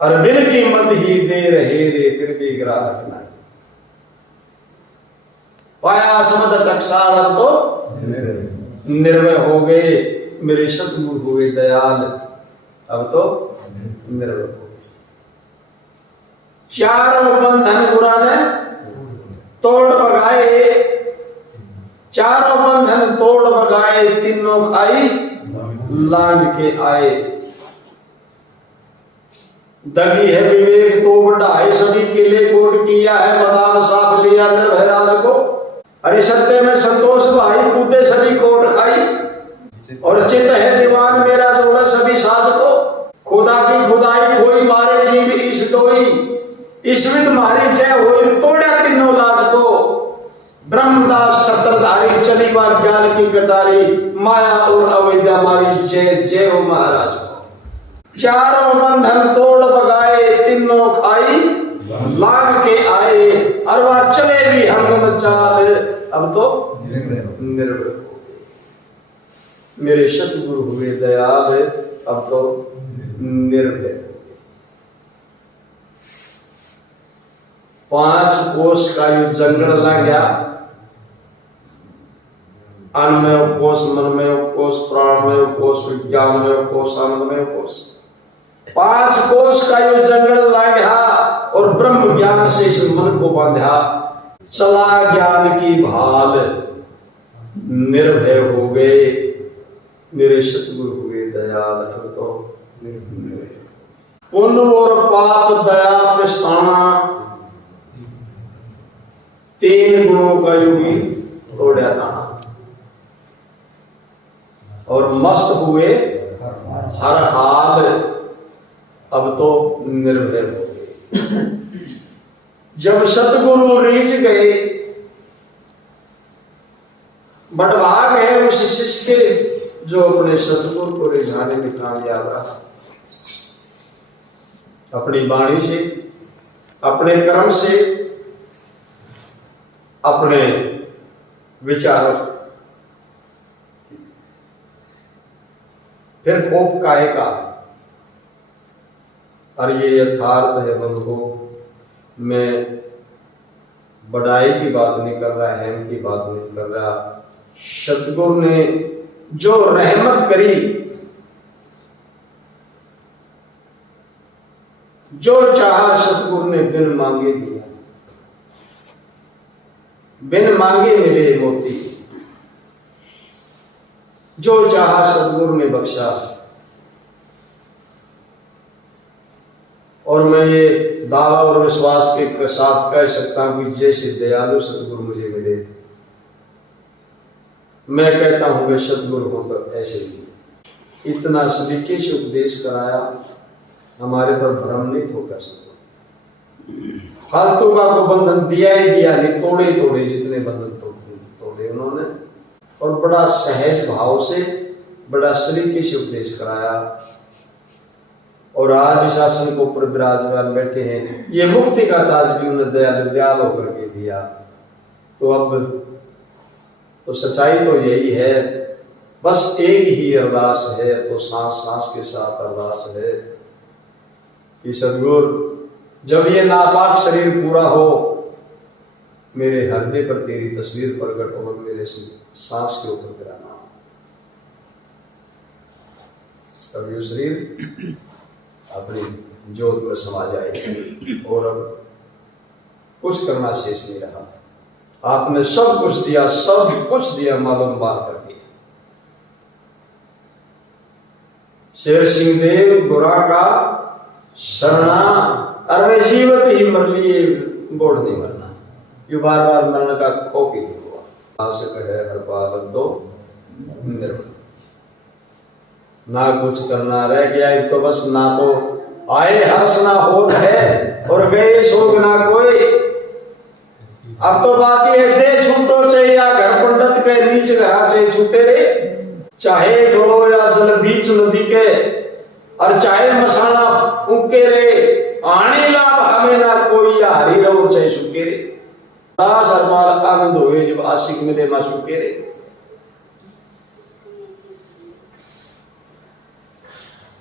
और बिन कीमत ही दे रहे रे फिर भी ग्राहक नहीं। पाया समझ टकसाल अब तो निर्भय हो गए, मेरे सतगुरु हुए दयाल अब तो निर्भय हो गए। चारों बंधन बुरा ने तोड़ बगाए, चारों बंधन तोड़ बगाए, तीनों खाई लांग के आए। दगी है विवेक तो बढ़ाए, सभी के लिए कोट किया है, मदान साफ लिया निर्भय राज को। अरे सत्य में संतोष भाई, कूदे सभी कोट खाई, और चित है दीवान मेरा जोड़ा सभी साज को। खुदा की खुदाई होई मारे जीव इस डोई, ईश्वित मारी जय होई तोड़ा तीनों लाज को। ब्रह्मदास छत्रधारी चली बार ज्ञान की कटारी, माया और अविद्या मारी जय जय हो महाराज को। चारों बंधन तोड़ बगाए, तीनों खाई लाग के आए, और वह चले भी हम चाल अब तो निर्भय हो गए। मेरे सतगुरु हुए दयाल अब तो निर्भय। 5 कोष का यु जंगल लग गया, अन्नमय कोष, मनमय कोष, प्राणमय कोष, विज्ञानमय कोष, आनंदमय कोष। 5 कोष का यु जंगल लग गया, और ब्रह्म ज्ञान से इस मन को बांधा। चला ज्ञान की भाल, निर्भय हो गए, मेरे सतगुरु हुए दयाल अब तो निर्भय। पुण्य और पाप दया पिस्ताना, 3 गुणों का युगी तोड़ा दाना, और मस्त हुए हर हाल अब तो निर्भय हो गए। जब सतगुरु रीझ गए, बड़भाग है उस शिष्य के जो अपने सतगुरु को रिझाने में कामयाब रहा। अपनी वाणी से, अपने कर्म से, अपने विचारों, फिर खोप काहे का। और ये यथार्थ है बंधुओं, मैं बड़ाई की बात नहीं कर रहा, अहम की बात नहीं कर रहा। सतगुरु ने जो रहमत करी, जो चाहा सतगुरु ने बिन मांगे दिया, बिन मांगे मिले मोती। जो चाहा सतगुरु ने बख्शा। और मैं ये दावा और विश्वास के साथ कह सकता हूं कि जैसे दयालु सतगुरु मुझे मिले, मैं कहता हूं कि सतगुरु हो तो ऐसे ही। इतना सलीके से उपदेश कराया, हमारे पर भ्रम नहीं थोका सतगुरु। फालतू का को बंधन दिया ही दिया नहीं, तोड़े तोड़े जितने बंधन तोड़े उन्होंने, और बड़ा सहज भाव से, बड़ा सलीके से उपदेश कराया। और आज इस आसन को ऊपर विराजमान बैठे हैं, ये मुक्ति का ताज भी उन्हें दयाल होकर के दिया। तो अब तो सच्चाई तो यही है, बस एक ही अरदास है, तो सांस सांस के साथ अरदास है कि सद्गुरु जब ये नापाक शरीर पूरा हो, मेरे हृदय पर तेरी तस्वीर प्रकट हो, मेरे सांस के ऊपर तेरा नाम, तब ये शरीर अपनी ज्योत में समा जाएगी। और अब कुछ करना शेष नहीं रहा। आपने सब कुछ दिया, सब कुछ दिया, मालूम बार कर दिया। शेर सिंह देव गुरा का शरणा, अरे जीवत ही मर लिए, बोड़ नहीं मरना। ये बार बार मरण का खौफ ही हुआ। आशक है हर पालन तो निर्भय, ना कुछ करना रह गया, तो बस ना तो आए हर्ष ना होत है, और गए शोक ना कोई। अब तो बात ये है, दे छूटो चाहिए या घर पंडित के नीच घरा से छूटे रे, चाहे गड़ो या जल बीच नदी के, और चाहे मसाला फूके रे, आने लाभ हमें ना कोई, या हरी रहो चाहे सुके रे। दास हरमाल आनंद हुए जब आशिक मिले माशूके रे।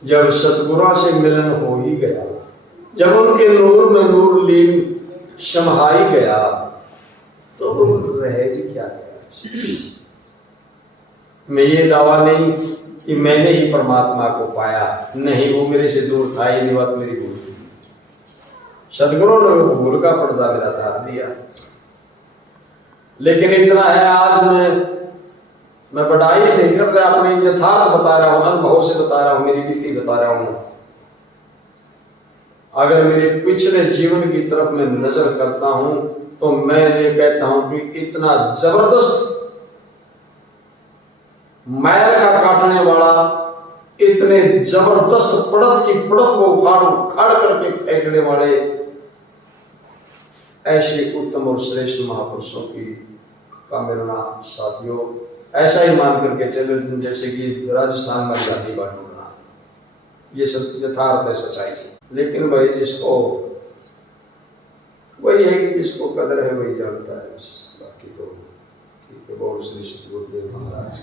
जब सतगुरु से मिलन हो ही गया, जब उनके नूर में नूर लीन शमहाई गया तो रहेगी क्या गया। मैं ये दावा नहीं कि मैंने ही परमात्मा को पाया, नहीं, वो मेरे से दूर था, ये बात मेरी भूल थी। सदगुरुओं ने वो भूल का पर्दा मेरा धार दिया। लेकिन इतना है, आज मैं बढ़ाई नहीं कर रहा, अपने यथार्थ बता रहा हूं, अनुभव से बता रहा हूं, मेरी बीती बता रहा हूं। अगर मेरे पिछले जीवन की तरफ मैं नजर करता हूं तो मैं ये कहता हूं कि इतना जबरदस्त मैल का काटने वाला, इतने जबरदस्त पड़त की पड़त को उखाड़ करके फेंकने वाले ऐसे उत्तम और श्रेष्ठ महापुरुषों की का मिलना साथियों, ऐसा ही मान करके चले जैसे कि राजस्थान में गांधी बांटना, ये सब यथार्थ है, सच्चाई है। लेकिन भाई जिसको वही है कि जिसको कदर है वही जानता है, बाकी तो ठीक है। बहुत श्री सतगुरुदेव महाराज।